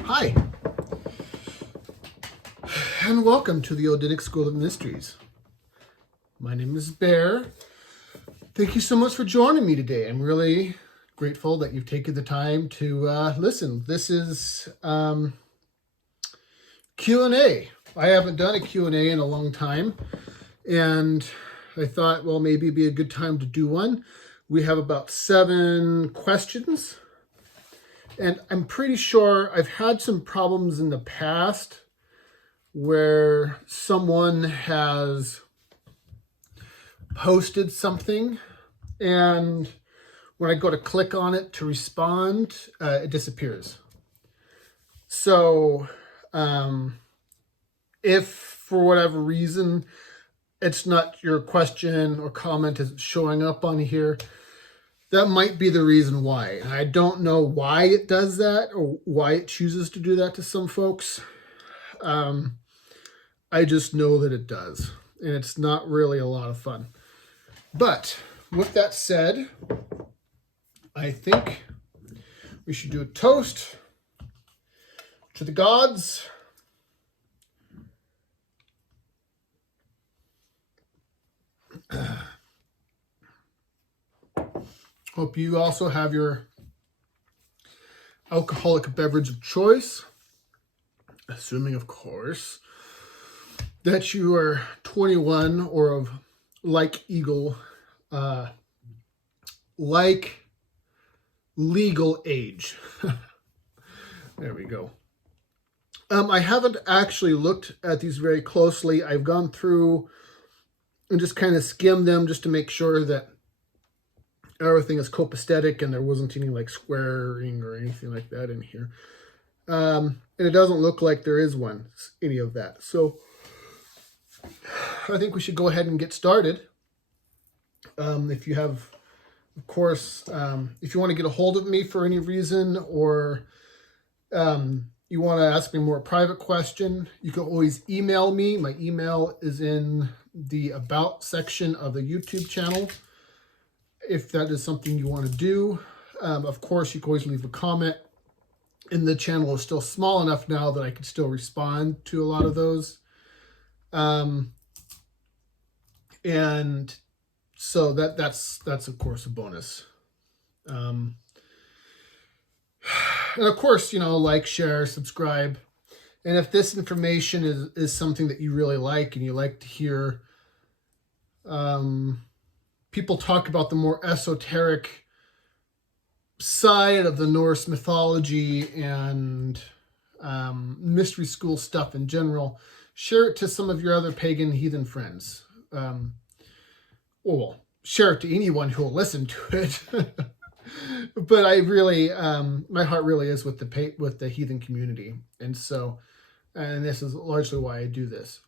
Hi, and welcome to the Odinic School of Mysteries. My name is Bear. Thank you so much for joining me today. I'm really grateful that you've taken the time to listen. This is Q&A. I haven't done a Q&A in a long time, and I thought, well, maybe it'd be a good time to do one. We have about 7 questions. And I'm pretty sure I've had some problems in the past where someone has posted something and when I go to click on it to respond, it disappears. So if for whatever reason it's not your question or comment is showing up on here, that might be the reason why. I don't know why it does that or why it chooses to do that to some folks. I just know that it does, and it's not really a lot of fun. But with that said, I think we should do a toast to the gods. Hope you also have your alcoholic beverage of choice, assuming, of course, that you are 21 or of like legal age. There we go. I haven't actually looked at these very closely. I've gone through and just kind of skimmed them just to make sure that everything is copacetic and there wasn't any like swearing or anything like that in here. And it doesn't look like there is any of that. So I think we should go ahead and get started. If you have, of course, if you want to get a hold of me for any reason or you want to ask me more a private question, you can always email me. My email is in the About section of the YouTube channel. If that is something you want to do, of course, you can always leave a comment. And the channel is still small enough now that I can still respond to a lot of those. And so that's of course a bonus. And of course, like, share, subscribe. And if this information is something that you really like and you like to hear people talk about the more esoteric side of the Norse mythology and mystery school stuff in general, share it to some of your other pagan heathen friends. Well, share it to anyone who will listen to it. But I really, my heart really is with the heathen community, and this is largely why I do this.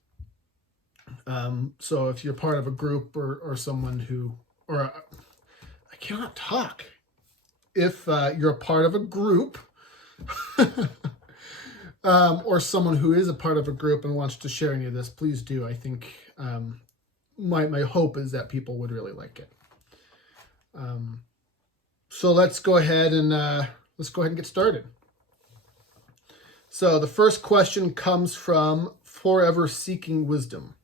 So if you're part of a group or someone I cannot talk. If you're a part of a group or someone who is a part of a group and wants to share any of this, please do. I think my hope is that people would really like it. So let's go ahead and get started. So the first question comes from Forever Seeking Wisdom.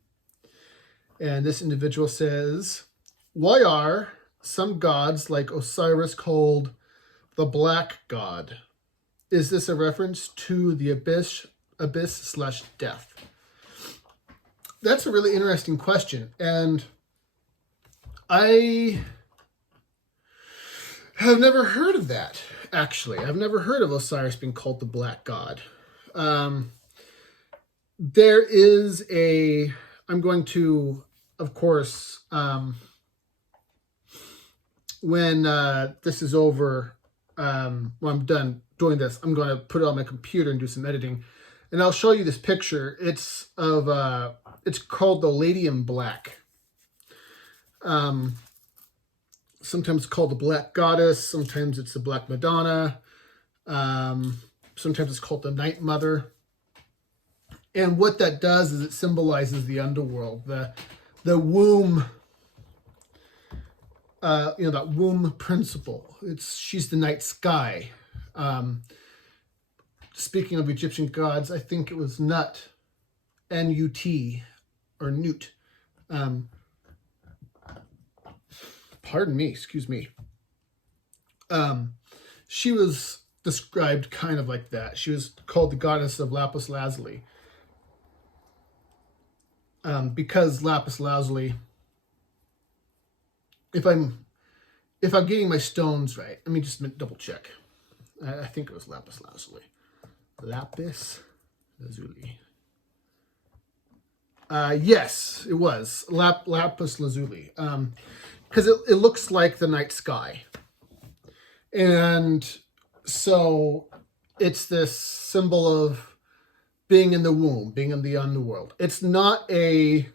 And this individual says, why are some gods like Osiris called the Black God? Is this a reference to the abyss/death? That's a really interesting question. And I have never heard of that, actually. I've never heard of Osiris being called the Black God. There is I'm going to, of course, when this is over, when I'm done doing this, I'm going to put it on my computer and do some editing. And I'll show you this picture. It's called the Lady in Black. Sometimes called the Black Goddess. Sometimes it's the Black Madonna. Sometimes it's called the Night Mother. And what that does is it symbolizes the underworld, the womb, that womb principle. She's the night sky. speaking of Egyptian gods, I think it was Nut, N-U-T, or Newt. Pardon me, excuse me. She was described kind of like that. She was called the goddess of Lapis Lazuli. Because Lapis Lazuli, if I'm getting my stones right, let me just double check. I think it was Lapis Lazuli. Lapis Lazuli. Yes, it was Lapis Lazuli. Because it looks like the night sky. And so it's this symbol of being in the womb, being in the underworld. It's not a...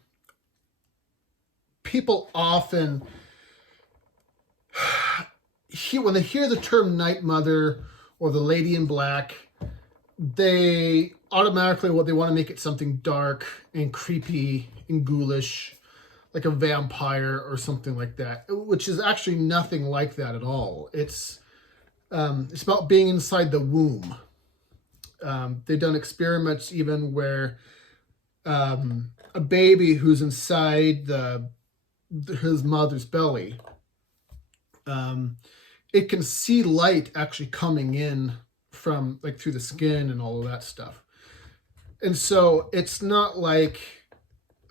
People often... when they hear the term Night Mother or the Lady in Black, they automatically, they want to make it something dark and creepy and ghoulish, like a vampire or something like that, which is actually nothing like that at all. It's about being inside the womb. They've done experiments even where a baby who's inside his mother's belly, it can see light actually coming in from like through the skin and all of that stuff. And so it's not like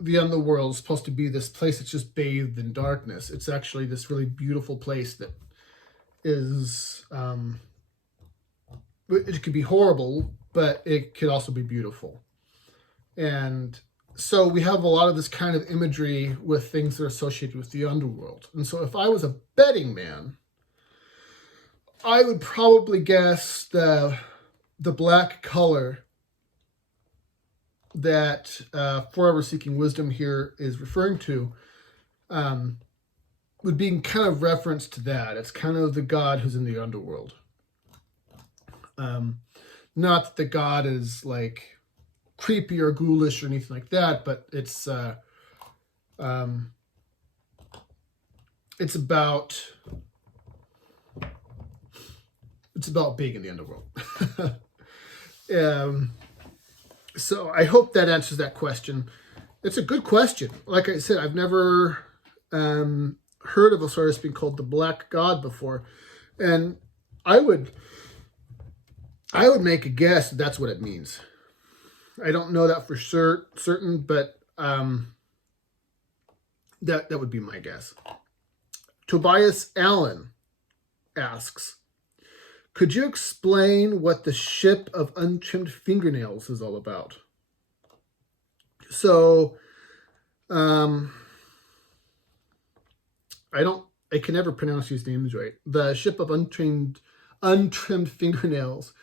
the underworld is supposed to be this place that's just bathed in darkness. It's actually this really beautiful place that is, it could be horrible, but it could also be beautiful. And so we have a lot of this kind of imagery with things that are associated with the underworld. And so if I was a betting man, I would probably guess the black color that Forever Seeking Wisdom here is referring to would be kind of reference to that. It's kind of the god who's in the underworld. Not that the god is like creepy or ghoulish or anything like that, but it's about being in the underworld. So I hope that answers that question. It's a good question. Like I said, I've never heard of Osiris being called the Black God before, and I would make a guess that that's what it means. I don't know that for certain, but that would be my guess. Tobias Allen asks, could you explain what the ship of Untrimmed Fingernails is all about? So, I can never pronounce these names right. The ship of Untrimmed Fingernails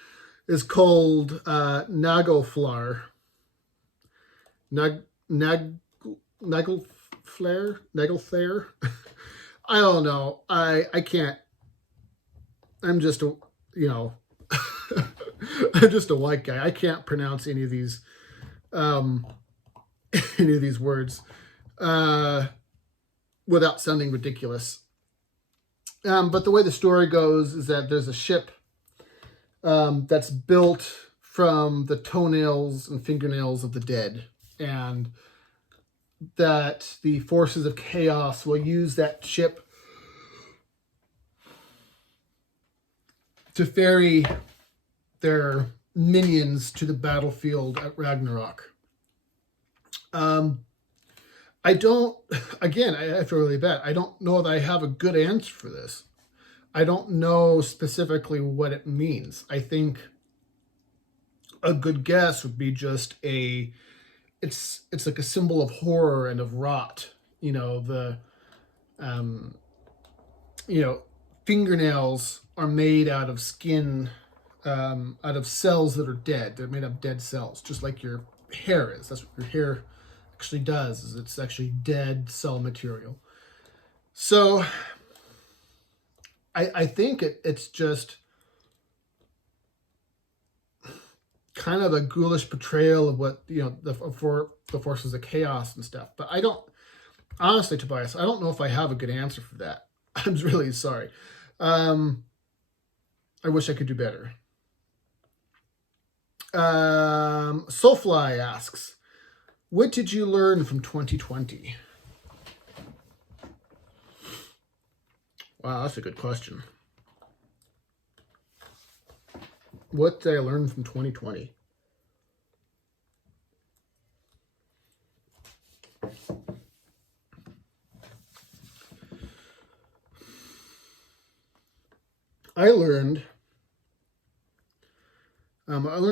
is called Nagelflare. Nagelflare? I don't know. I can't. I'm just a, I'm just a white guy. I can't pronounce any of these words without sounding ridiculous. But the way the story goes is that there's a ship that's built from the toenails and fingernails of the dead, and that the forces of chaos will use that ship to ferry their minions to the battlefield at Ragnarok. I feel really bad. I don't know that I have a good answer for this. I don't know specifically what it means. I think a good guess would be just it's like a symbol of horror and of rot. Fingernails are made out of skin, out of cells that are dead. They're made of dead cells, just like your hair is. That's what your hair actually does, is it's actually dead cell material. So I think it's just kind of a ghoulish portrayal of what, the forces of chaos and stuff. But I don't, honestly, Tobias, I don't know if I have a good answer for that. I'm really sorry. I wish I could do better. Soulfly asks, what did you learn from 2020? Wow, that's a good question. What did I learn from 2020? I learned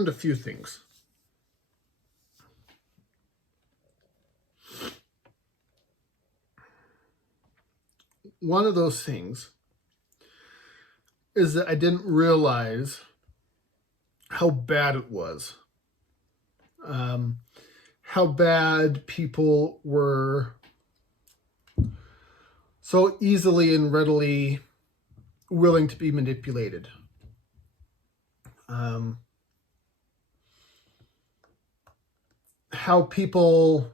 a few things. One of those things is that I didn't realize how bad it was. How bad people were so easily and readily willing to be manipulated. How people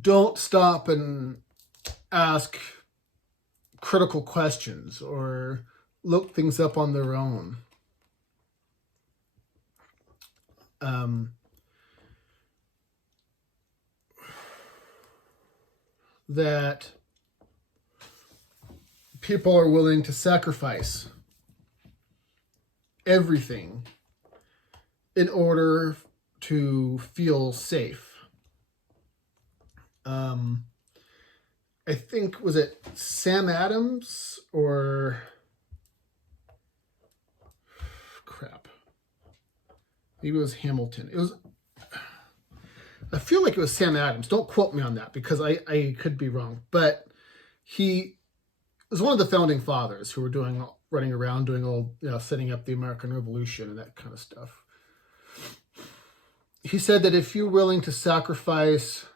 don't stop and ask critical questions or look things up on their own. That people are willing to sacrifice everything in order to feel safe. I think, was it Sam Adams or crap? Maybe it was Hamilton. I feel like it was Sam Adams. Don't quote me on that because I could be wrong. But he was one of the founding fathers who were running around doing all, setting up the American Revolution and that kind of stuff. He said that if you're willing to sacrifice,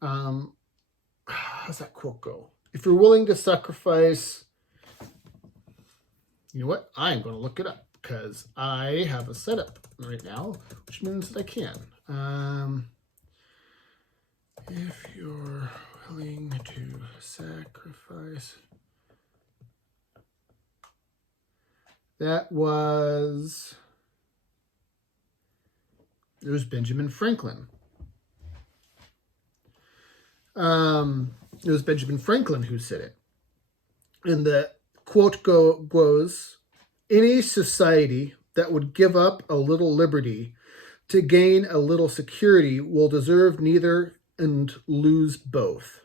how's that quote go? If you're willing to sacrifice, you know what? I'm going to look it up because I have a setup right now, which means that I can. If you're willing to sacrifice, it was Benjamin Franklin. It was Benjamin Franklin who said it. And the quote goes, any society that would give up a little liberty to gain a little security will deserve neither and lose both.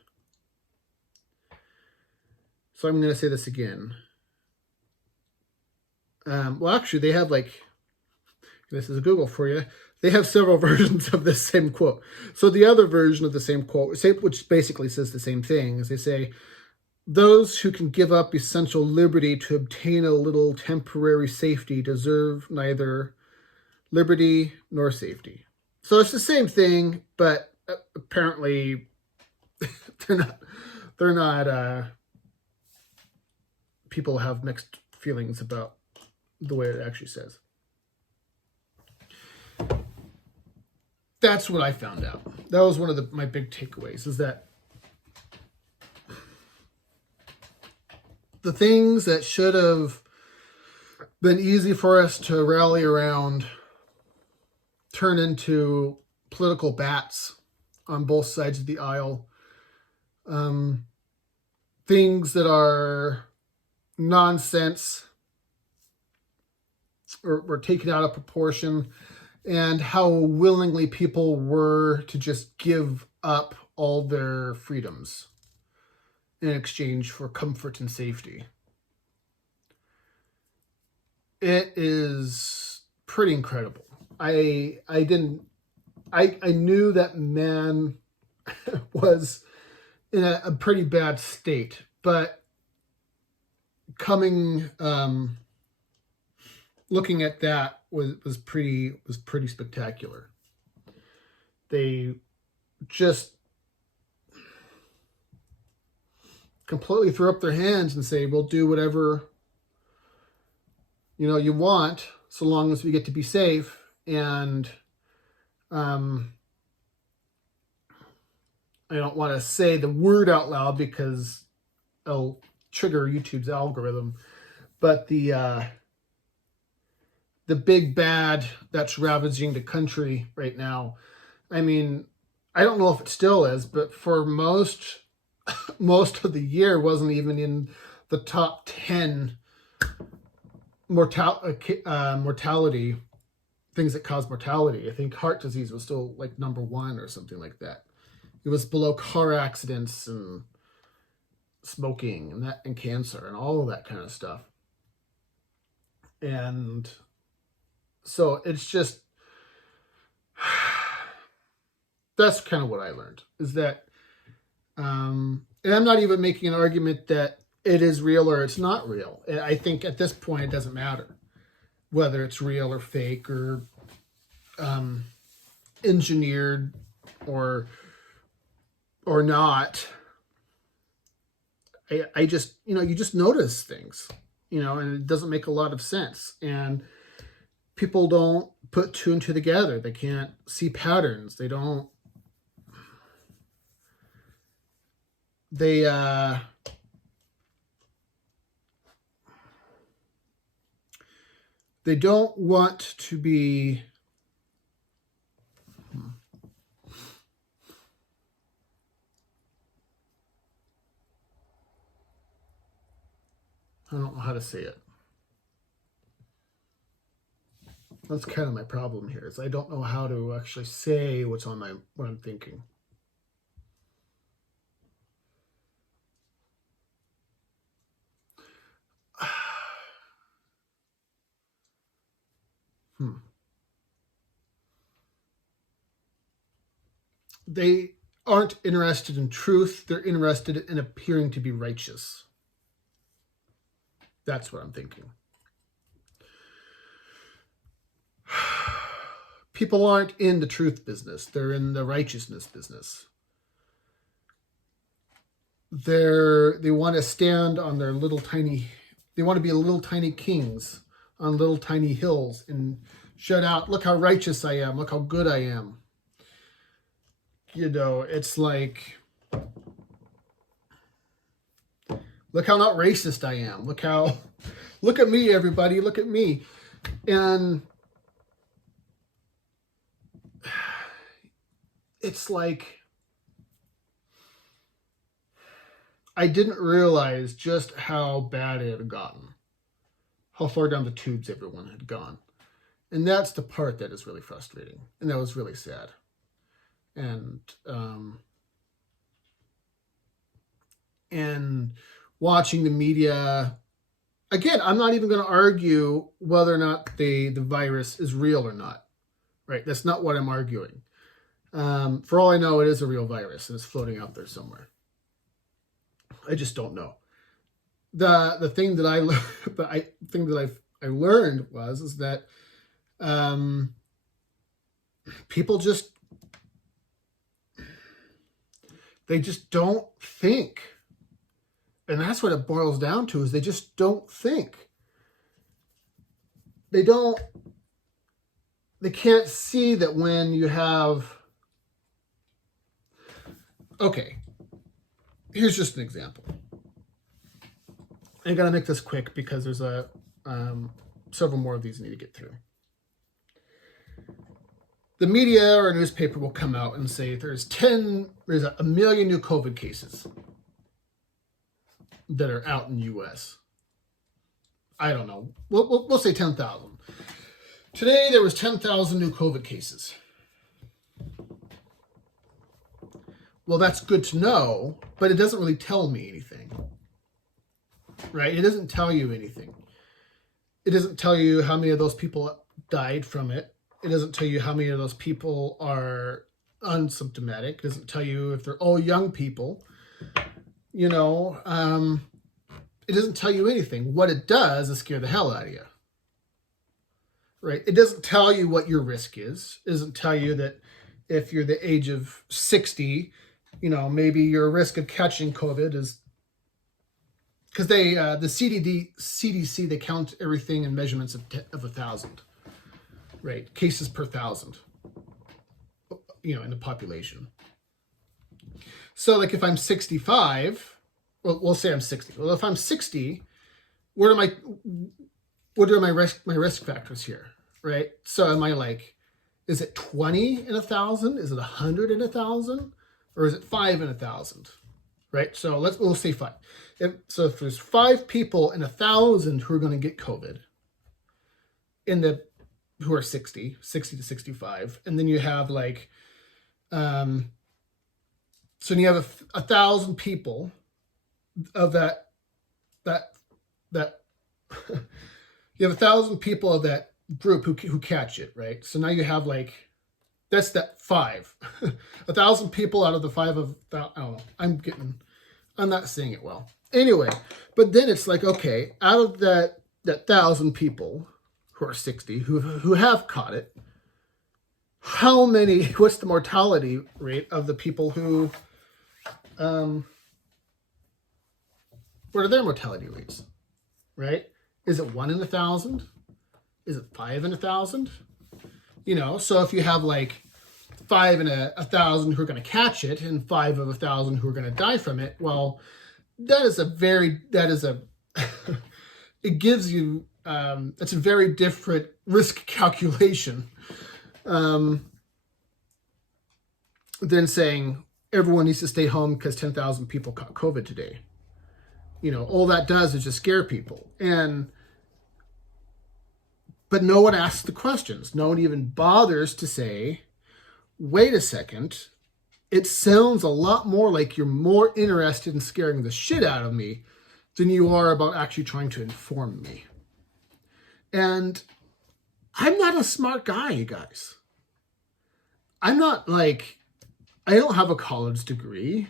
So I'm going to say this again. Well, actually, they have this is a Google for you. They have several versions of this same quote. So the other version of the same quote, which basically says the same thing, is they say, those who can give up essential liberty to obtain a little temporary safety deserve neither liberty nor safety. So it's the same thing, but apparently they're not people have mixed feelings about the way it actually says. That's what I found out. That was one of my big takeaways, is that the things that should have been easy for us to rally around turn into political bats on both sides of the aisle. Things that are nonsense or taken out of proportion, and how willingly people were to just give up all their freedoms in exchange for comfort and safety. It is pretty incredible. I knew that man was in a pretty bad state, but looking at that was pretty spectacular. They just completely throw up their hands and say, we'll do whatever you want, so long as we get to be safe. And I don't want to say the word out loud because it'll trigger YouTube's algorithm, But the big bad that's ravaging the country right now, I mean, I don't know if it still is, but for most of the year wasn't even in the top 10 mortality, things that cause mortality. I think heart disease was still like number 1 or something like that. It was below car accidents and smoking and cancer and all of that kind of stuff. And so it's just, that's kind of what I learned, is that, and I'm not even making an argument that it is real or it's not real. I think at this point it doesn't matter whether it's real or fake or engineered or not. I just, you just notice things, and it doesn't make a lot of sense. And people don't put 2 and 2 together. They can't see patterns. They don't, they don't want to be, I don't know how to say it. That's kind of my problem here, is I don't know how to actually say what I'm thinking. They aren't interested in truth. They're interested in appearing to be righteous. That's what I'm thinking. People aren't in the truth business. They're in the righteousness business. They want to stand on their little tiny, they want to be little tiny kings on little tiny hills and shout out, look how righteous I am. Look how good I am. It's like, look how not racist I am. Look at me, everybody. Look at me. And it's like, I didn't realize just how bad it had gotten, how far down the tubes everyone had gone. And that's the part that is really frustrating. And that was really sad. And watching the media, again, I'm not even going to argue whether or not the virus is real or not, right? That's not what I'm arguing. For all I know, it is a real virus and it's floating out there somewhere. I just don't know. The thing that I learned is that people just, they just don't think. And that's what it boils down to, is they just don't think. They can't see that when you have, okay, here's just an example. I'm going to make this quick because there's several more of these I need to get through. The media or newspaper will come out and say there's 1 million new COVID cases that are out in the U.S. I don't know. We'll say 10,000. Today there was 10,000 new COVID cases. Well, that's good to know, but it doesn't really tell me anything. Right? It doesn't tell you anything. It doesn't tell you how many of those people died from it. It doesn't tell you how many of those people are unsymptomatic. It doesn't tell you if they're all young people. It doesn't tell you anything. What it does is scare the hell out of you. Right? It doesn't tell you what your risk is. It doesn't tell you that if you're the age of 60, maybe your risk of catching COVID is, because the CDC, they count everything in measurements of 1,000. Right, cases per 1,000, in the population. So, like, if I'm 65, well, we'll say I'm 60. Well, if I'm 60, what are my risk factors here, right? So am I like, is it 20 in 1,000? Is it 100 in 1,000? Or is it 5 in 1,000? Right? So we'll say 5. So if there's 5 people in 1,000 who are going to get COVID, who are 60 to 65, and then you have like, so you have 1,000 people of that you have 1,000 people of that group who catch it, right? So now you have like, that's that 5. 1,000 people out of the 5 of, I don't know. I'm not saying it well. Anyway, but then it's like, okay, out of that 1,000 people who are 60 who have caught it, what's the mortality rate of the people who, what are their mortality rates, right? Is it 1 in 1,000? Is it 5 in 1,000? So if you have like 5 in 1,000 who are going to catch it and 5 of 1,000 who are going to die from it, well, it gives you, it's a very different risk calculation than saying everyone needs to stay home because 10,000 people caught COVID today. All that does is just scare people. But no one asks the questions. No one even bothers to say, wait a second, it sounds a lot more like you're more interested in scaring the shit out of me than you are about actually trying to inform me. And I'm not a smart guy, you guys. I'm not like, I don't have a college degree.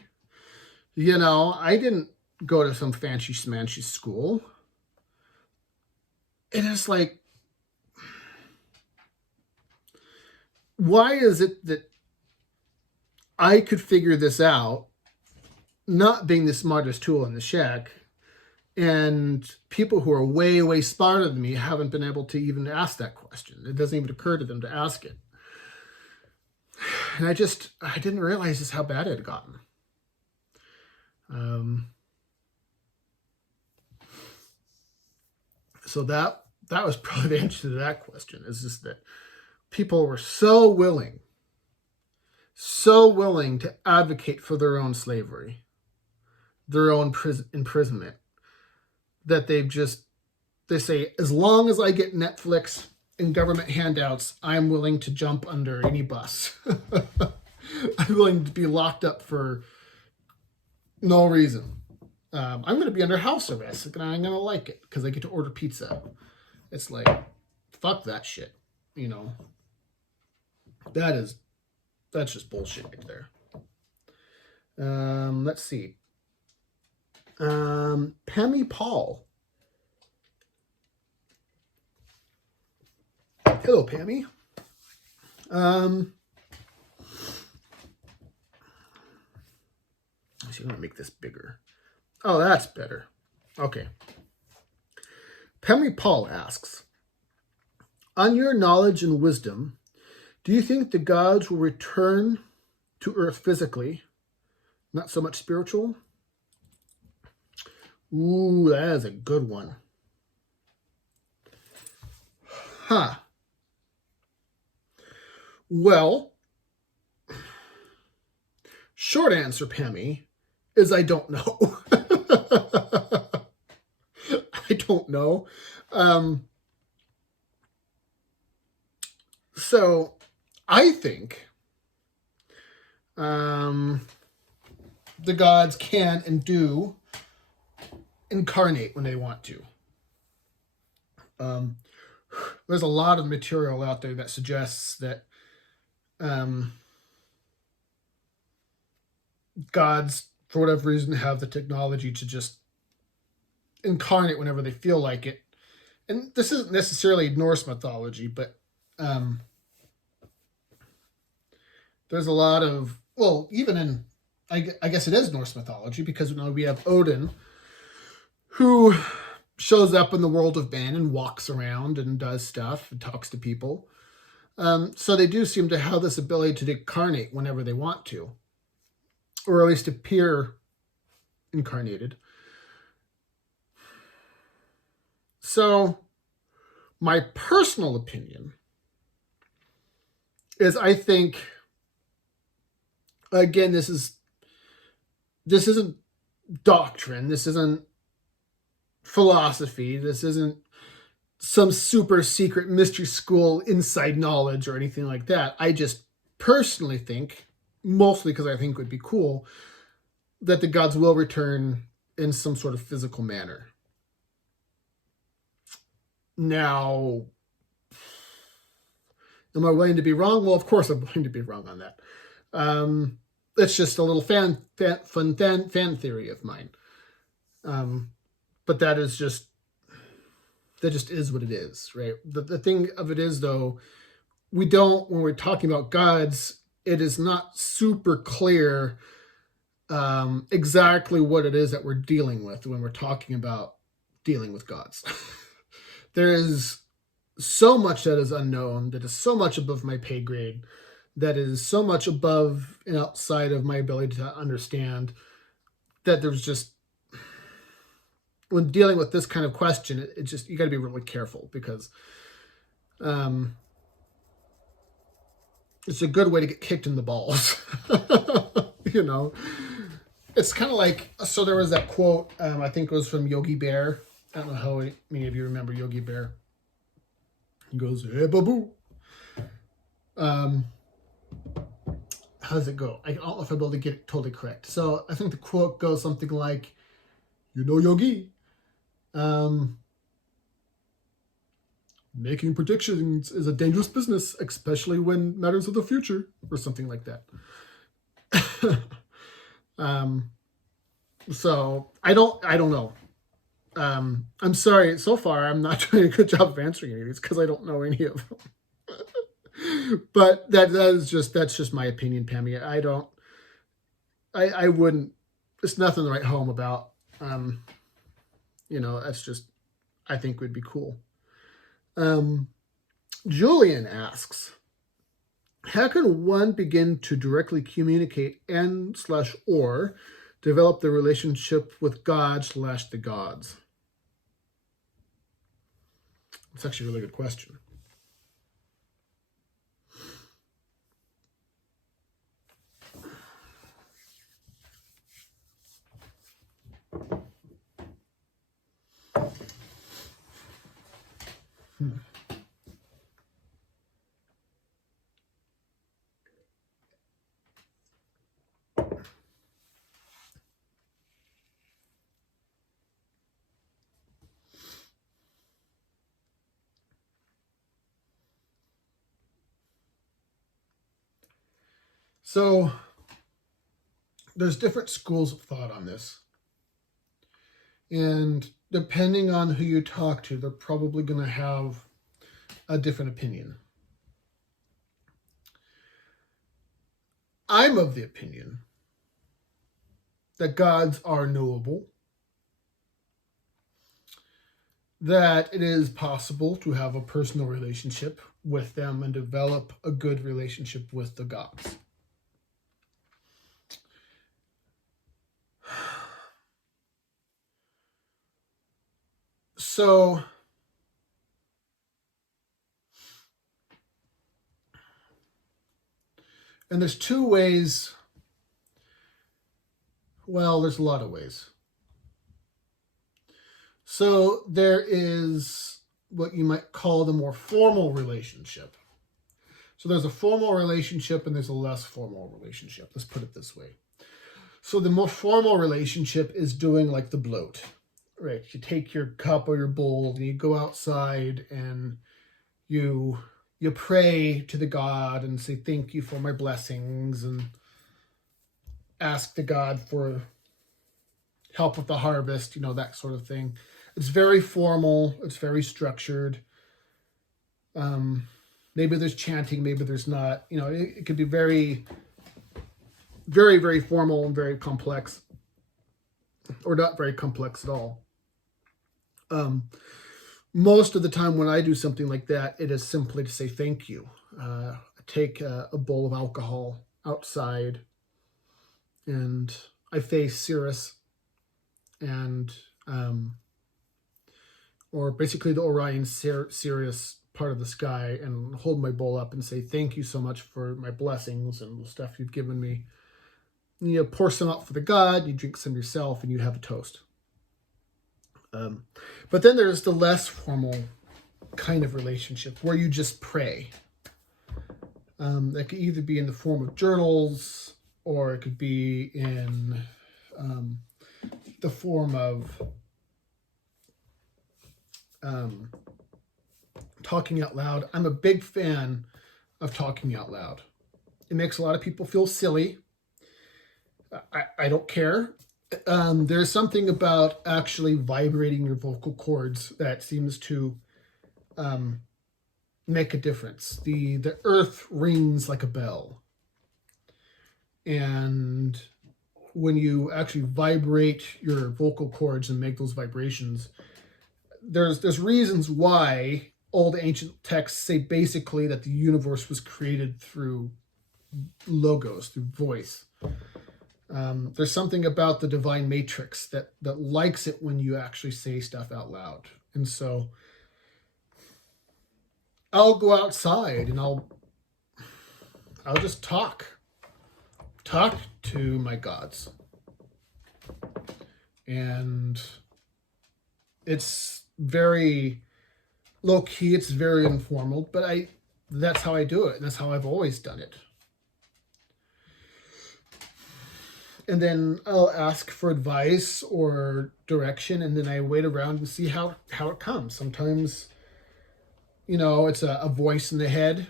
I didn't go to some fancy schmancy school. And it's like, why is it that I could figure this out, not being the smartest tool in the shack, and people who are way, way smarter than me haven't been able to even ask that question? It doesn't even occur to them to ask it. And I didn't realize just how bad it had gotten. So that was probably the answer to that question, is just that people were so willing to advocate for their own slavery, their own imprisonment, that they say, as long as I get Netflix and government handouts, I'm willing to jump under any bus. I'm willing to be locked up for no reason. I'm going to be under house arrest, and I'm going to like it because I get to order pizza. It's like, fuck that shit, That's just bullshit right there. Let's see. Pammy Paul. Hello, Pammy. I'm going to make this bigger. Oh, that's better. Okay. Pammy Paul asks, on your knowledge and wisdom, do you think the gods will return to Earth physically, not so much spiritual? Ooh, that is a good one. Huh. Well, short answer, Pammy, is I don't know. I don't know. So I think the gods can and do incarnate when they want to. There's a lot of material out there that suggests that gods, for whatever reason, have the technology to just incarnate whenever they feel like it. And this isn't necessarily Norse mythology, but there's a lot of, well, even in, I guess it is Norse mythology, because we have Odin, who shows up in the world of man and walks around and does stuff and talks to people. So they do seem to have this ability to incarnate whenever they want to, or at least appear incarnated. So my personal opinion is, I think, again, this isn't doctrine, this isn't philosophy, this isn't some super secret mystery school inside knowledge or anything like that. I just personally think, mostly because I think it would be cool, that the gods will return in some sort of physical manner. Now, am I willing to be wrong? Well, of course I'm willing to be wrong on that. It's just a little fan theory of mine. But that just is what it is, right? The thing of it is, though, when we're talking about gods, it is not super clear exactly what it is that we're dealing with when we're talking about dealing with gods. There is so much that is unknown, that is so much above my pay grade, that is so much above and outside of my ability to understand, that there's just, when dealing with this kind of question, it just, you got to be really careful, because it's a good way to get kicked in the balls. You know, it's kind of like, so there was that quote, I think it was from Yogi Bear. I don't know how many of you remember Yogi Bear. He goes, "Hey, babu." How does it go? I don't know if I'll be able to get it totally correct. So I think the quote goes something like, "You know, Yogi, making predictions is a dangerous business, especially when matters of the future," or something like that. So I don't know. I'm sorry. So far, I'm not doing a good job of answering any of these because I don't know any of them. But that's just my opinion, Pammy. I wouldn't. It's nothing to write home about. That's just, I think, would be cool. Julian asks, how can one begin to directly communicate and/or develop the relationship with God/the gods? It's actually a really good question. So there's different schools of thought on this. And depending on who you talk to, they're probably going to have a different opinion. I'm of the opinion that gods are knowable, that it is possible to have a personal relationship with them and develop a good relationship with the gods. So and there's two ways. Well, there's a lot of ways. So there is what you might call the more formal relationship. So there's a formal relationship and there's a less formal relationship. Let's put it this way. So the more formal relationship is doing like the bloat, right? You take your cup or your bowl and you go outside and you pray to the god and say, thank you for my blessings, and ask the god for help with the harvest, that sort of thing. It's very formal. It's very structured. Maybe there's chanting, maybe there's not. It could be very, very, very formal and very complex, or not very complex at all. Most of the time when I do something like that, it is simply to say thank you. I take a bowl of alcohol outside and I face Cirrus and or basically the Orion Sirius part of the sky, and hold my bowl up and say, thank you so much for my blessings and the stuff you've given me. And you pour some out for the god, you drink some yourself, and you have a toast. But then there's the less formal kind of relationship where you just pray. That could either be in the form of journals, or it could be in the form of talking out loud. I'm a big fan of talking out loud. It makes a lot of people feel silly. I don't care. There's something about actually vibrating your vocal cords that seems to make a difference. The earth rings like a bell. And when you actually vibrate your vocal cords and make those vibrations, there's reasons why all the ancient texts say basically that the universe was created through logos, through voice. There's something about the divine matrix that likes it when you actually say stuff out loud. And so I'll go outside and I'll just talk to my gods. And it's very low key, it's very informal, but that's how I do it, and that's how I've always done it. And then I'll ask for advice or direction, and then I wait around and see how it comes. Sometimes, it's a voice in the head.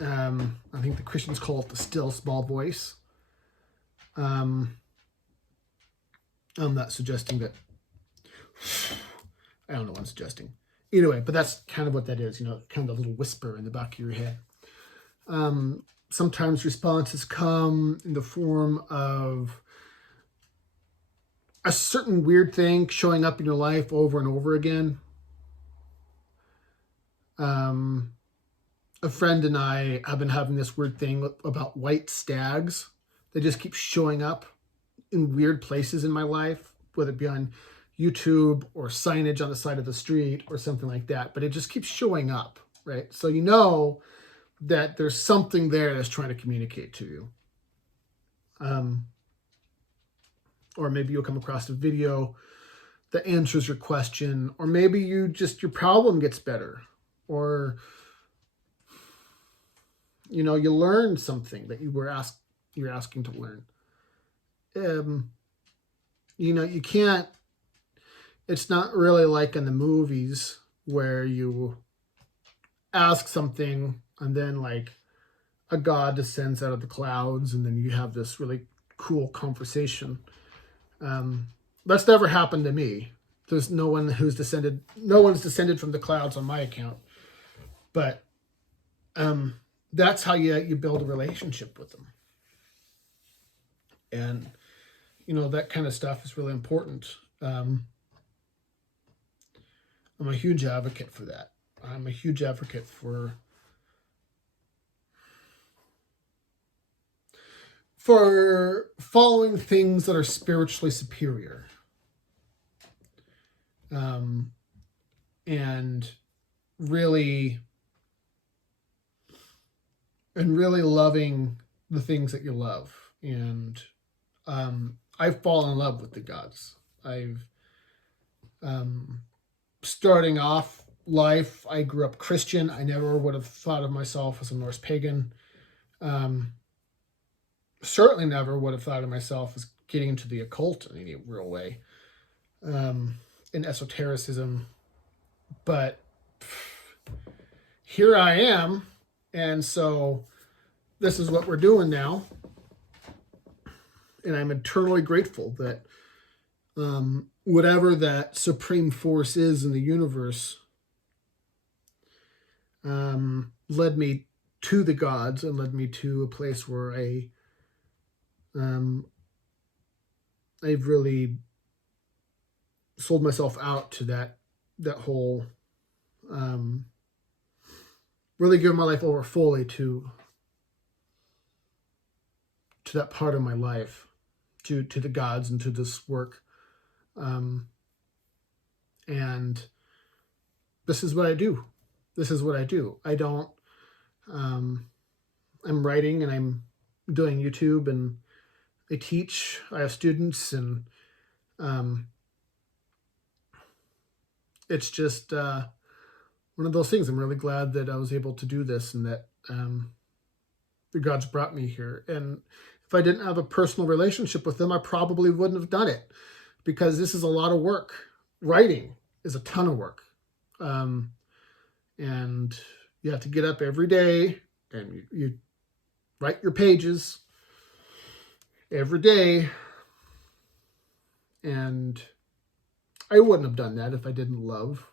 I think the Christians call it the still small voice. I'm not suggesting that. I don't know what I'm suggesting. Either way, but that's kind of what that is, kind of a little whisper in the back of your head. Sometimes responses come in the form of a certain weird thing showing up in your life over and over again. A friend and I have been having this weird thing about white stags. They just keep showing up in weird places in my life, whether it be on YouTube or signage on the side of the street or something like that. But it just keeps showing up, right? So you know that there's something there that's trying to communicate to you. Or maybe you'll come across a video that answers your question, or maybe your problem gets better, or you learn something that you're asking to learn. You can't. It's not really like in the movies where you ask something and then like a god descends out of the clouds and then you have this really cool conversation. That's never happened to me. There's no one's descended from the clouds on my account. But that's how you build a relationship with them. And that kind of stuff is really important. I'm a huge advocate for that. I'm a huge advocate for following things that are spiritually superior. And really loving the things that you love. And I've fallen in love with the gods. Starting off life, I grew up Christian. I never would have thought of myself as a Norse pagan. Certainly never would have thought of myself as getting into the occult in any real way, in esotericism. But here I am, and so this is what we're doing now. And I'm eternally grateful that whatever that supreme force is in the universe led me to the gods and led me to a place where I've really sold myself out to that whole, really given my life over fully to that part of my life, to the gods and to this work. And this is what I do. This is what I do. I don't, I'm writing and I'm doing YouTube and I teach. I have students, and it's just one of those things. I'm really glad that I was able to do this, and that God's brought me here. And if I didn't have a personal relationship with them, I probably wouldn't have done it, because this is a lot of work. Writing is a ton of work. And you have to get up every day and you write your pages every day. And I wouldn't have done that if I didn't love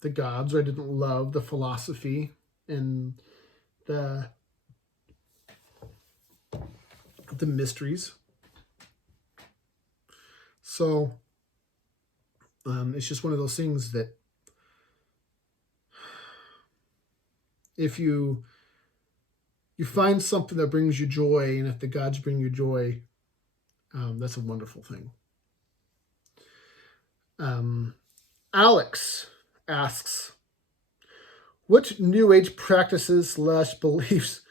the gods, or I didn't love the philosophy and the mysteries. So it's just one of those things that if you find something that brings you joy, and if the gods bring you joy, that's a wonderful thing. Alex asks, what New Age practices / beliefs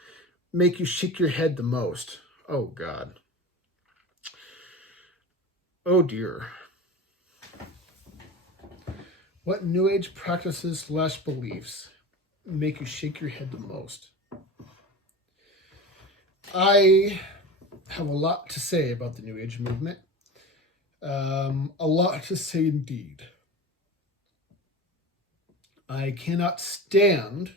make you shake your head the most? Oh, God. Oh, dear. What New Age practices / beliefs make you shake your head the most? I have a lot to say about the New Age movement. A lot to say indeed. I cannot stand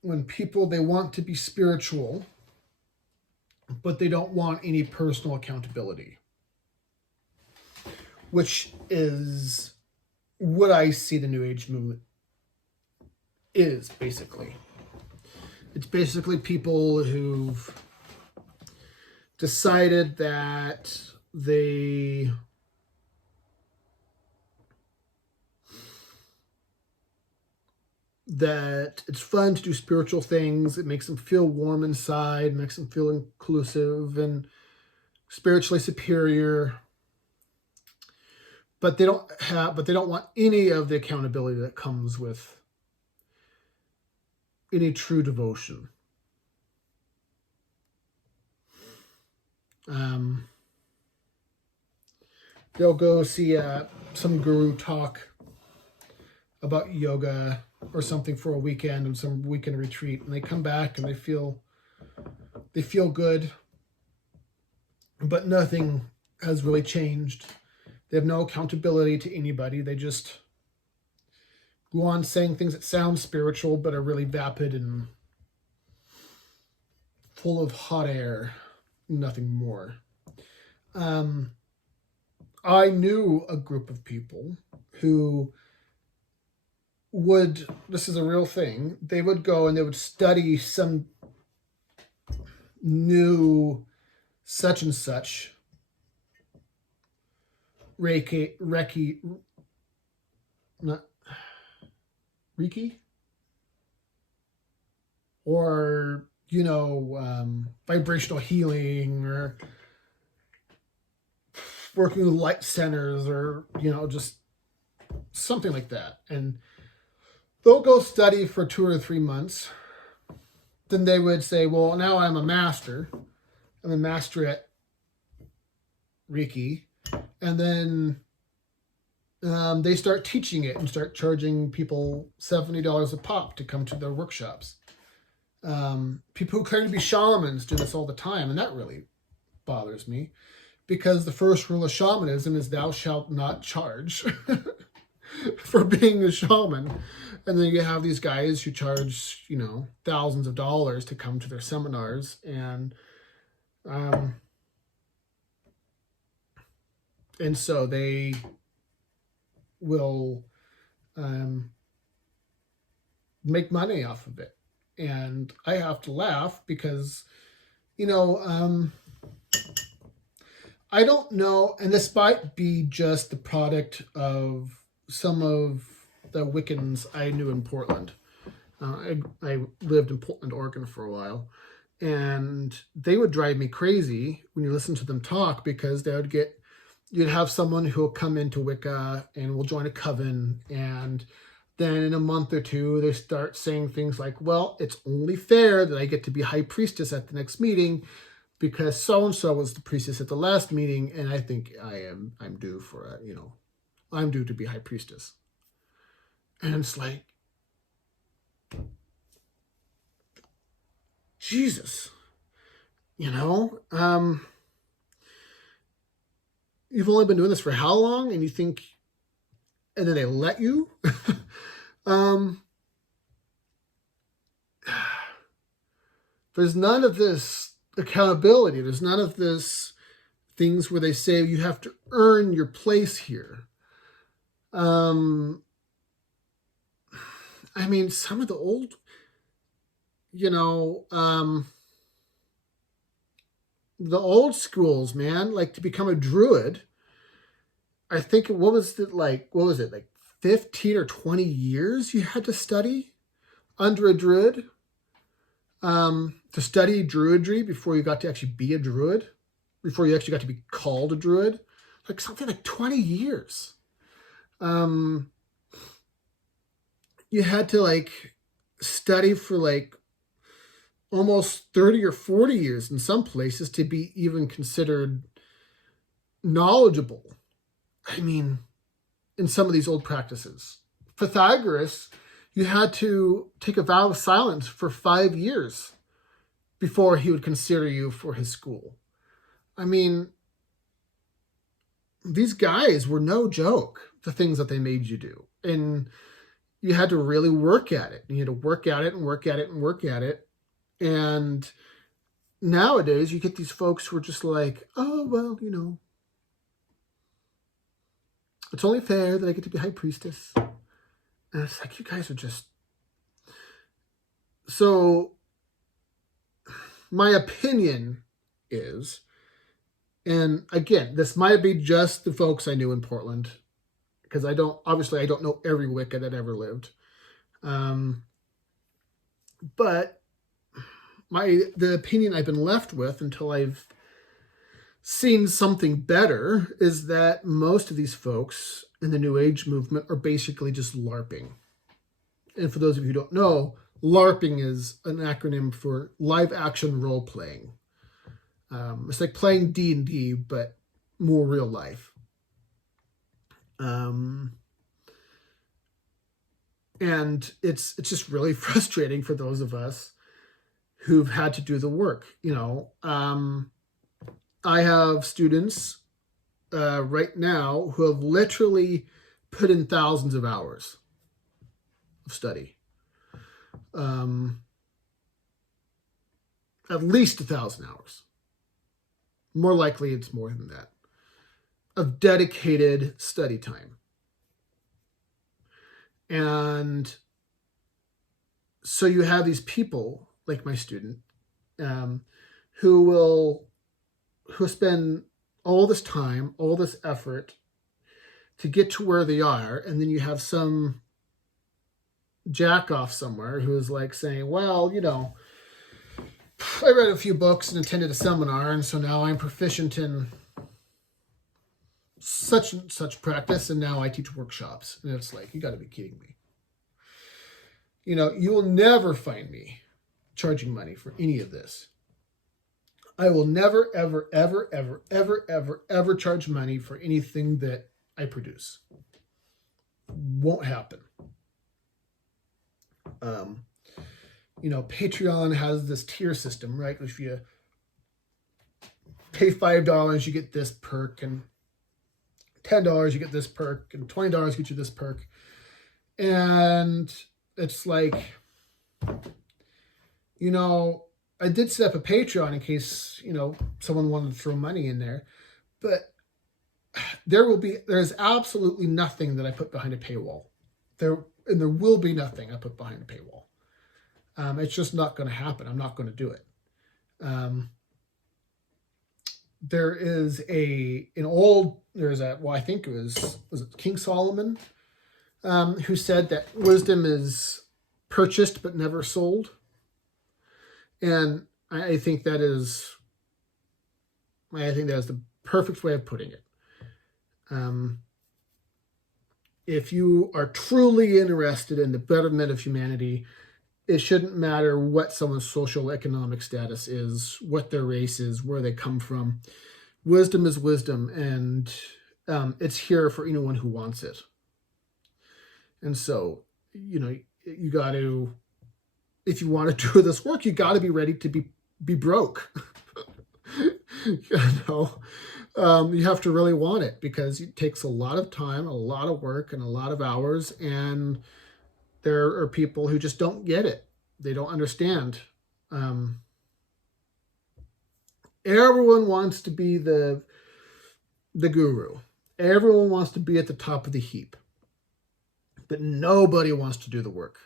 when people, they want to be spiritual, but they don't want any personal accountability, which is what I see the New Age movement is, basically. It's basically people who've decided that that it's fun to do spiritual things. It makes them feel warm inside, makes them feel inclusive and spiritually superior. But they don't want any of the accountability that comes with any true devotion. They'll go see some guru talk about yoga or something for a weekend, and some weekend retreat, and they come back and they feel good, but nothing has really changed. They have no accountability to anybody. They just go on saying things that sound spiritual but are really vapid and full of hot air, nothing more. I knew a group of people who would, this is a real thing, they would go and they would study some new such and such Reiki, or, vibrational healing, or working with light centers, or, just something like that. And they'll go study for 2 or 3 months. Then they would say, well, now I'm a master. I'm a master at Reiki. And then they start teaching it and start charging people $70 a pop to come to their workshops. People who claim to be shamans do this all the time, and that really bothers me, because the first rule of shamanism is thou shalt not charge for being a shaman. And then you have these guys who charge, thousands of dollars to come to their seminars, and so they will make money off of it. And I have to laugh because, I don't know, and this might be just the product of some of the Wiccans I knew in Portland. I lived in Portland, Oregon for a while, and they would drive me crazy when you listen to them talk, because they would get, you'd have someone who will come into Wicca and will join a coven, and then in a month or two, they start saying things like, well, it's only fair that I get to be high priestess at the next meeting because so-and-so was the priestess at the last meeting, and I think I'm due for I'm due to be high priestess. And it's like, Jesus, you've only been doing this for how long? And you think, and then they let you? There's none of this accountability. There's none of this things where they say you have to earn your place here. Some of the old, the old schools, man, like to become a druid, I think, what was it, like 15 or 20 years you had to study under a druid, to study druidry before you got to actually be a druid, before you actually got to be called a druid, like something like 20 years. You had to study for almost 30 or 40 years in some places to be even considered knowledgeable. In some of these old practices. Pythagoras, you had to take a vow of silence for 5 years before he would consider you for his school. These guys were no joke, the things that they made you do. And you had to really work at it. And you had to work at it and work at it and work at it. And nowadays, you get these folks who are just like, oh, well, it's only fair that I get to be high priestess. And it's like, you guys are just... So, my opinion is, and again, this might be just the folks I knew in Portland, because I don't know every Wicca that ever lived. But the opinion I've been left with until I've seen something better is that most of these folks in the New Age movement are basically just LARPing. And for those of you who don't know, LARPing is an acronym for live action role playing. It's like playing D&D, but more real life. And it's just really frustrating for those of us who've had to do the work. I have students right now who have literally put in thousands of hours of study. At least 1,000 hours. More likely it's more than that. Of dedicated study time. And so you have these people, like my student, who spend all this time, all this effort to get to where they are, and then you have some jack off somewhere who is saying, well, I read a few books and attended a seminar, and so now I'm proficient in such and such practice, and now I teach workshops. And it's like, you got to be kidding me. You will never find me charging money for any of this. I will never, ever, ever, ever, ever, ever, ever charge money for anything that I produce. Won't happen. Patreon has this tier system, right? If you pay $5, you get this perk, and $10, you get this perk, and $20 get you this perk. And it's like, I did set up a Patreon in case, someone wanted to throw money in there, but there's absolutely nothing that I put behind a paywall. There will be nothing I put behind a paywall. It's just not going to happen. I'm not going to do it. I think it was it King Solomon, who said that wisdom is purchased but never sold. And I think that is the perfect way of putting it. If you are truly interested in the betterment of humanity, it shouldn't matter what someone's social economic status is, what their race is, where they come from. Wisdom is wisdom, and it's here for anyone who wants it. And so, you got to, if you want to do this work, you got to be ready to be broke. You have to really want it, because it takes a lot of time, a lot of work, and a lot of hours, and there are people who just don't get it. They don't understand. Everyone wants to be the guru. Everyone wants to be at the top of the heap. But nobody wants to do the work.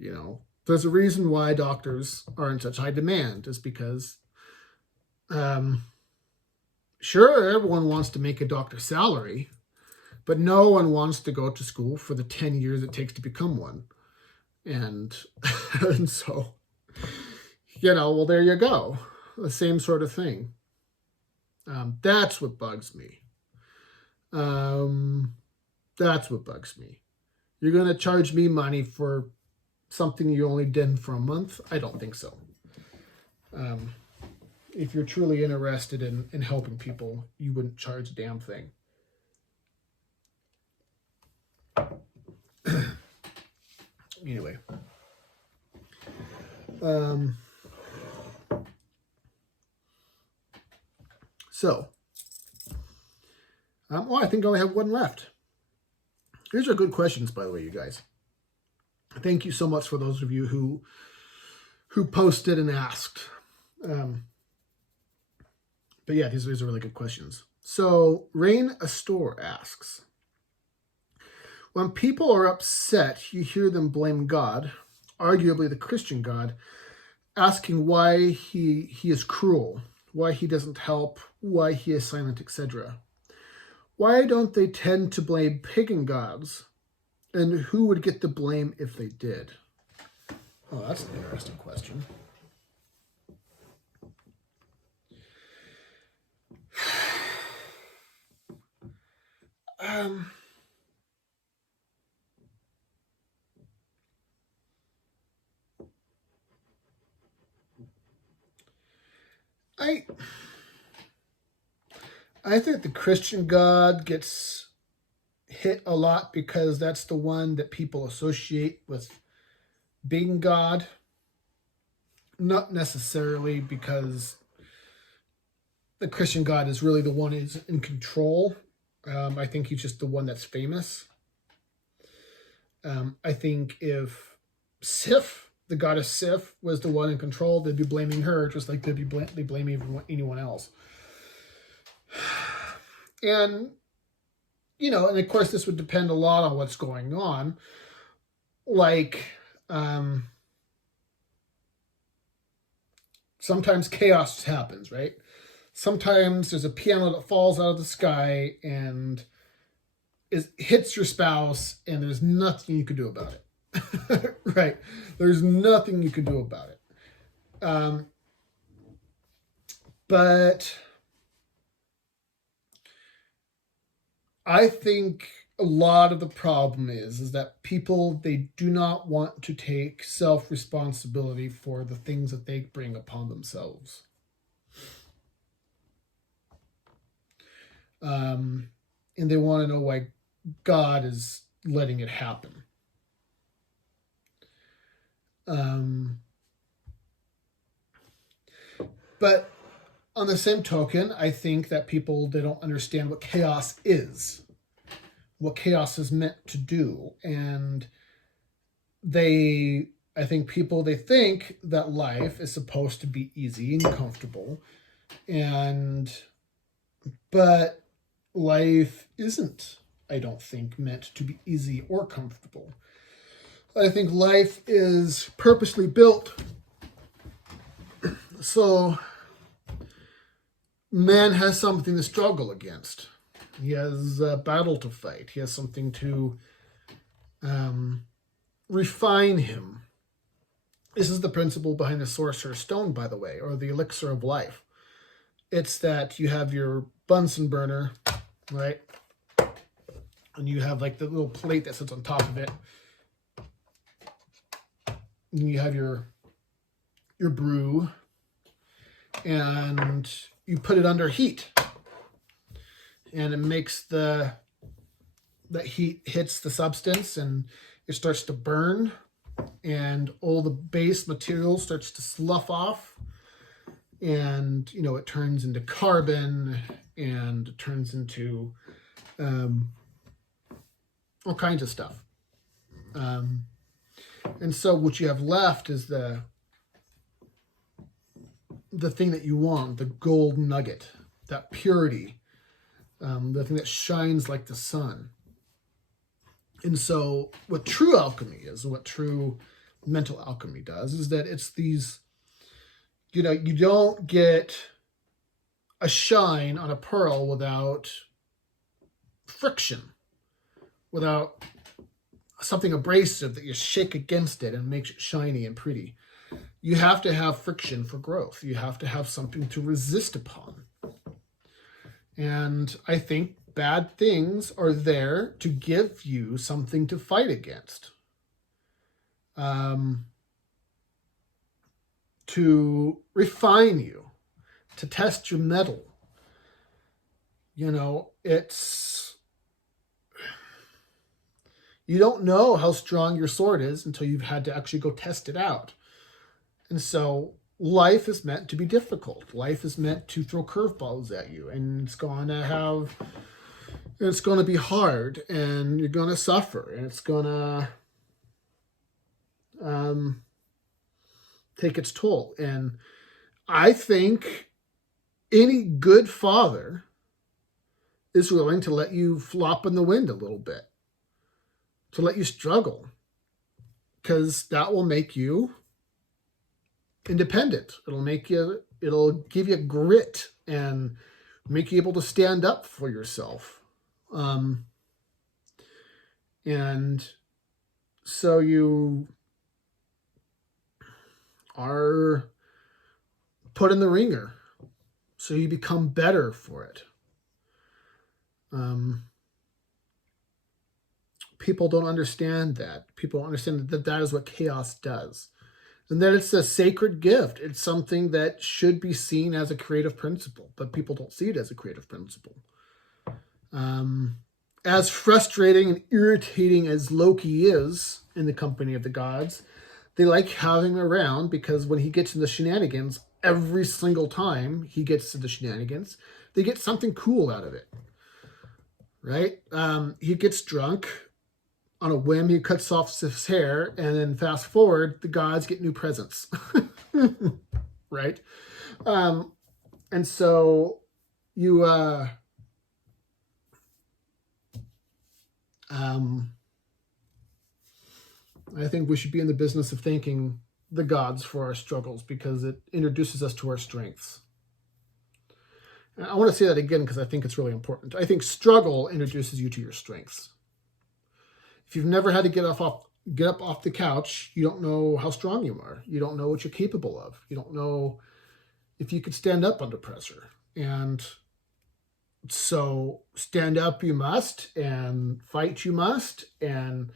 There's a reason why doctors are in such high demand, is because sure, everyone wants to make a doctor's salary, but no one wants to go to school for the 10 years it takes to become one. And so, well, there you go. The same sort of thing. That's what bugs me. That's what bugs me. You're going to charge me money for something you only did for a month? I don't think so. If you're truly interested in helping people, you wouldn't charge a damn thing. Anyway. I think I only have one left. These are good questions, by the way, you guys. Thank you so much for those of you who posted and asked. But yeah, these are really good questions. So Rain Astor asks, when people are upset, you hear them blame God, arguably the Christian God, asking why he is cruel, why he doesn't help, why he is silent, etc. Why don't they tend to blame pagan gods? And who would get the blame if they did? Oh, that's an interesting question. I think the Christian God gets hit a lot because that's the one that people associate with being God. Not necessarily because the Christian God is really the one who's in control. I think he's just the one that's famous. I think if Sif, the goddess Sif, was the one in control, they'd be blaming her just like they'd be blaming anyone else. And, and of course this would depend a lot on what's going on. Like, sometimes chaos happens, right? Sometimes there's a piano that falls out of the sky and it hits your spouse and there's nothing you can do about it. Right? There's nothing you can do about it. But I think a lot of the problem is that people, they do not want to take self-responsibility for the things that they bring upon themselves. And they want to know why God is letting it happen. But on the same token, I think that people, they don't understand what chaos is, what chaos is meant to do. And I think people, they think that life is supposed to be easy and comfortable. But life isn't, I don't think, meant to be easy or comfortable. I think life is purposely built so man has something to struggle against. He has a battle to fight. He has something to refine him. This is the principle behind the Sorcerer's Stone, by the way, or the elixir of life. It's that you have your Bunsen burner, right? And you have like the little plate that sits on top of it. And you have your brew, and you put it under heat, and it makes that heat hits the substance, and it starts to burn, and all the base material starts to slough off, and it turns into carbon, and it turns into all kinds of stuff. And so what you have left is the thing that you want, the gold nugget, that purity, the thing that shines like the sun. And so what true alchemy is, what true mental alchemy does, is that it's these, you don't get a shine on a pearl without friction, without something abrasive that you shake against it and makes it shiny and pretty. You have to have friction for growth. You have to have something to resist upon. And I think bad things are there to give you something to fight against. To refine you, to test your mettle. You don't know how strong your sword is until you've had to actually go test it out. And so life is meant to be difficult. Life is meant to throw curveballs at you, and it's going to be hard, and you're going to suffer, and it's going to take its toll. And I think any good father is willing to let you flop in the wind a little bit, to let you struggle, because that will make you independent. It'll give you grit and make you able to stand up for yourself. And so you are put in the ringer, so you become better for it. People don't understand that. People don't understand that is what chaos does. And that it's a sacred gift. It's something that should be seen as a creative principle, but people don't see it as a creative principle. As frustrating and irritating as Loki is in the company of the gods, they like having him around, because when he gets in the shenanigans, every single time he gets to the shenanigans, they get something cool out of it. Right? He gets drunk. On a whim, he cuts off his hair, and then fast forward, the gods get new presents. Right? And so you I think we should be in the business of thanking the gods for our struggles, because it introduces us to our strengths. And I want to say that again because I think it's really important. I think struggle introduces you to your strengths. If you've never had to get up off the couch, you don't know how strong you are. You don't know what you're capable of. You don't know if you could stand up under pressure. And so stand up you must, and fight you must, and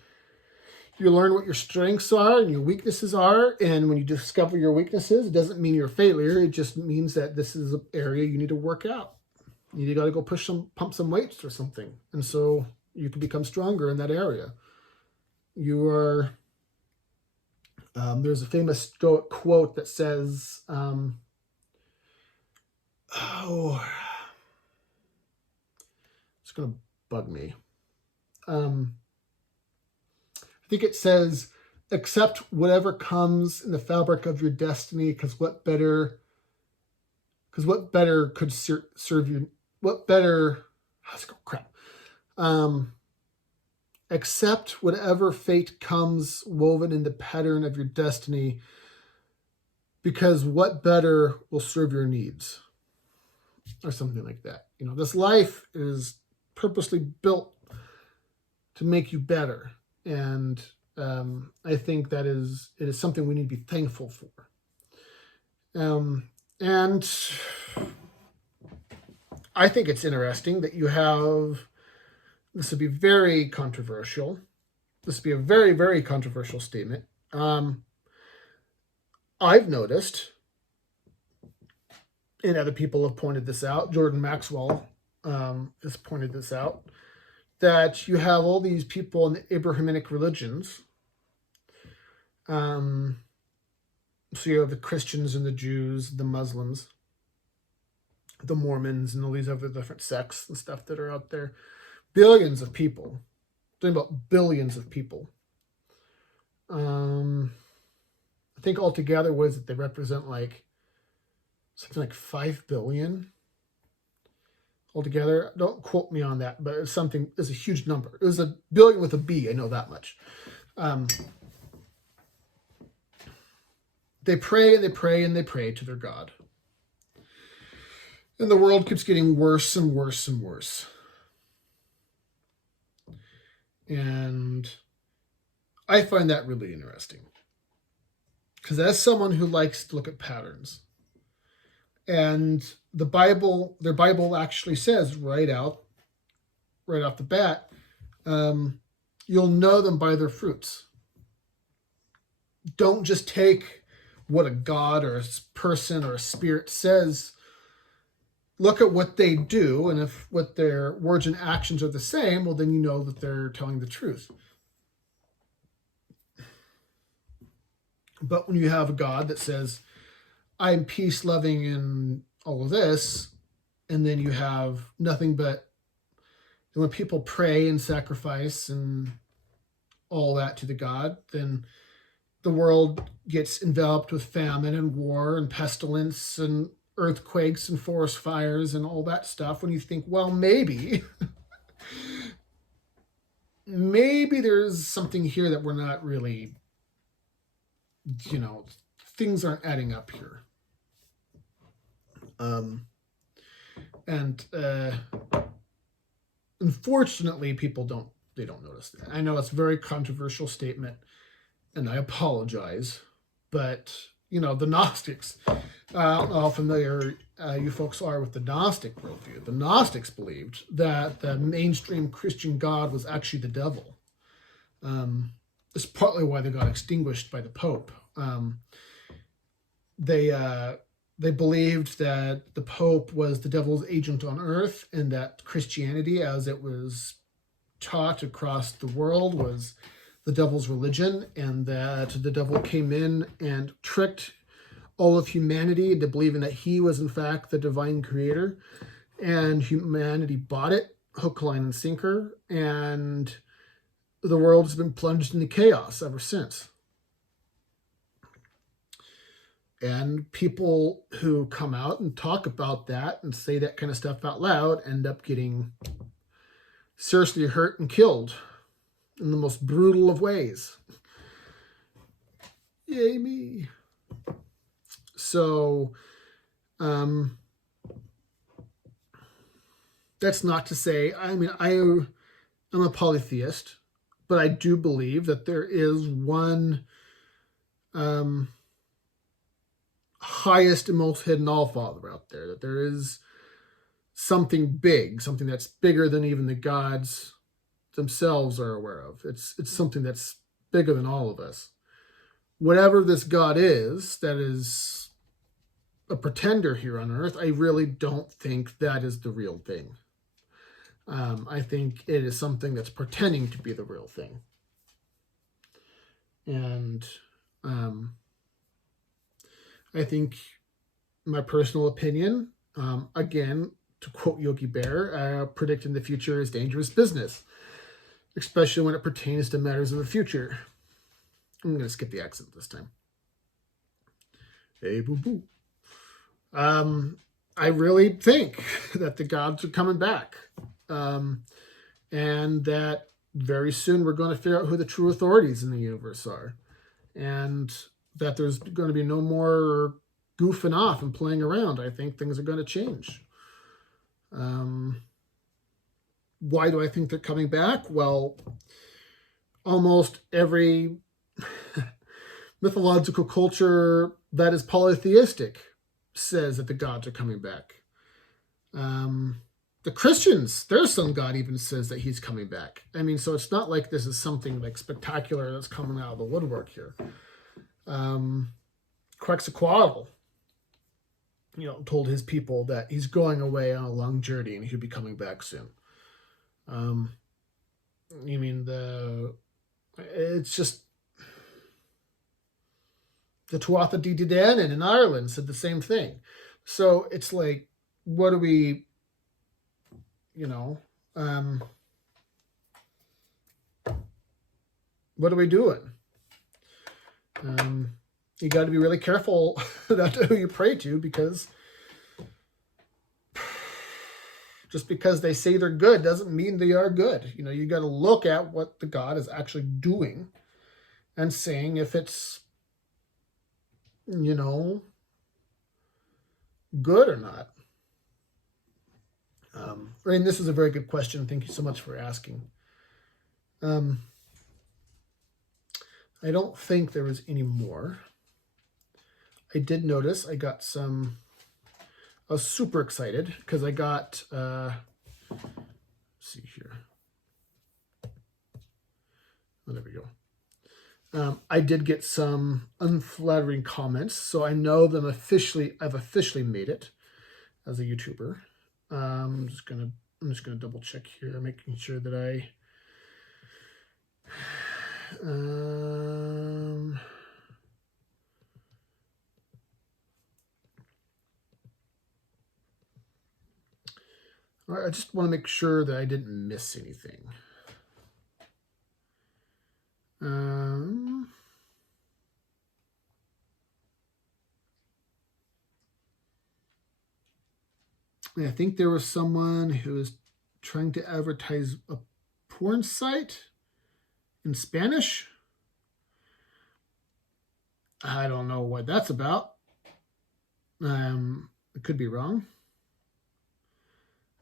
you learn what your strengths are and your weaknesses are. And when you discover your weaknesses, it doesn't mean you're a failure. It just means that this is an area you need to work out. You got to go pump some weights or something. And so you can become stronger in that area. You are, there's a famous Stoic quote that says, it's going to bug me. I think it says, accept whatever comes in the fabric of your destiny, because what better could serve you? What better, accept whatever fate comes woven in the pattern of your destiny, because what better will serve your needs, or something like that. This life is purposely built to make you better, and I think it is something we need to be thankful for. And I think it's interesting that you have, this would be very controversial. This would be a very, very controversial statement. I've noticed, and other people have pointed this out, Jordan Maxwell has pointed this out, that you have all these people in the Abrahamic religions. So you have the Christians and the Jews, the Muslims, the Mormons, and all these other different sects and stuff that are out there. Billions of people. I'm talking about billions of people. I think altogether, what is it? They represent like something like 5 billion altogether. Don't quote me on that, but it's something, it's a huge number. It was a billion with a B, I know that much. They pray and they pray and they pray to their God. And the world keeps getting worse and worse and worse. And I find that really interesting. Because as someone who likes to look at patterns, and the Bible, their Bible actually says right off the bat, you'll know them by their fruits. Don't just take what a god or a person or a spirit says. Look at what they do, and if what their words and actions are the same, well, then you know that they're telling the truth. But when you have a God that says, I'm peace loving and all of this, and then you have nothing but, when people pray and sacrifice and all that to the God, then the world gets enveloped with famine and war and pestilence and earthquakes and forest fires and all that stuff. When you think, well, maybe there's something here that we're not really, things aren't adding up here. Unfortunately, people don't notice that. I know it's a very controversial statement, and I apologize, but the Gnostics, I don't know how familiar you folks are with the Gnostic worldview. The Gnostics believed that the mainstream Christian God was actually the devil. It's partly why they got extinguished by the Pope. They believed that the Pope was the devil's agent on earth, and that Christianity, as it was taught across the world, was the devil's religion, and that the devil came in and tricked all of humanity into believing that he was in fact the divine creator, and humanity bought it hook, line, and sinker, and the world has been plunged into chaos ever since. And people who come out and talk about that and say that kind of stuff out loud end up getting seriously hurt and killed in the most brutal of ways. Yay me. So, that's not to say, I'm a polytheist, but I do believe that there is one highest and most hidden All-Father out there, that there is something big, something that's bigger than even the gods themselves are aware of. It's something that's bigger than all of us. Whatever this God is, that is a pretender here on earth, I really don't think that is the real thing. I think it is something that's pretending to be the real thing. And I think, my personal opinion, again, to quote Yogi Bear, predicting the future is dangerous business, especially when it pertains to matters of the future. I'm going to skip the accent this time. Hey, boo-boo. I really think that the gods are coming back, and that very soon we're going to figure out who the true authorities in the universe are, and that there's going to be no more goofing off and playing around. I think things are going to change. Why do I think they're coming back? Well, almost every mythological culture that is polytheistic says that the gods are coming back. The Christians, their sun god even says that he's coming back. I mean, so it's not like this is something like spectacular that's coming out of the woodwork here. Quetzalcoatl, told his people that he's going away on a long journey and he'll be coming back soon. It's just the Tuatha De Danann in Ireland said the same thing. So it's like, what do we, what are we doing? You got to be really careful about who you pray to, because just because they say they're good doesn't mean they are good. You got to look at what the God is actually doing and saying if it's, good or not. And this is a very good question. Thank you so much for asking. I don't think there was any more. I did notice I got some. I was super excited because I got, let's see here. Oh, there we go. I did get some unflattering comments, so I know them officially. I've officially made it as a YouTuber. I'm just gonna double check here, making sure that I. All right, I just want to make sure that I didn't miss anything. I think there was someone who was trying to advertise a porn site in Spanish. I don't know what that's about. It could be wrong.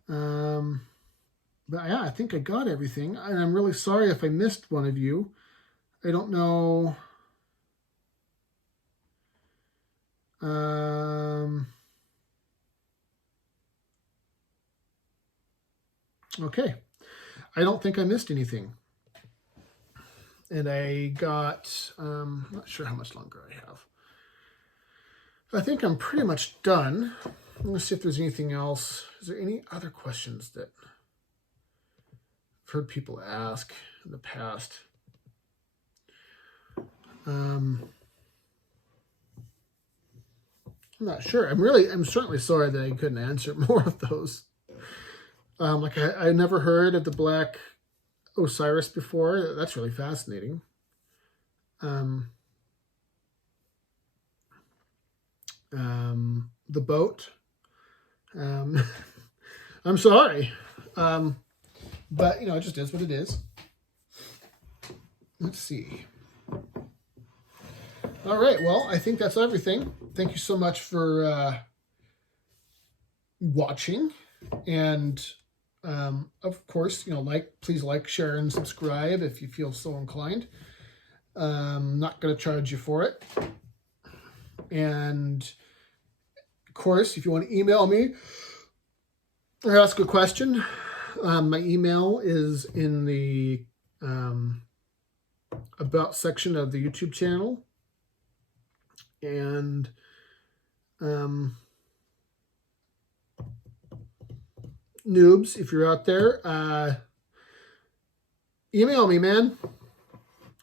But yeah, I think I got everything. And I'm really sorry if I missed one of you. I don't know. Okay. I don't think I missed anything. And I got, I'm not sure how much longer I have. I think I'm pretty much done. I'm going to see if there's anything else. Is there any other questions that I've heard people ask in the past? I'm not sure. I'm certainly sorry that I couldn't answer more of those. I never heard of the Black Osiris before. That's really fascinating. The boat. I'm sorry. But, it just is what it is. Let's see. All right. Well, I think that's everything. Thank you so much for watching. And, of course, please like, share, and subscribe if you feel so inclined. I'm not going to charge you for it. And, of course, if you want to email me or ask a question, my email is in the About section of the YouTube channel. And noobs, if you're out there, email me, man.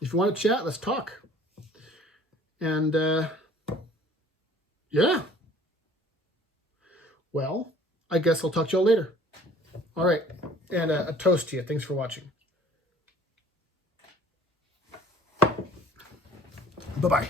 If you want to chat, let's talk. And yeah. Well, I guess I'll talk to y'all later. All right. And a toast to you. Thanks for watching. Bye-bye.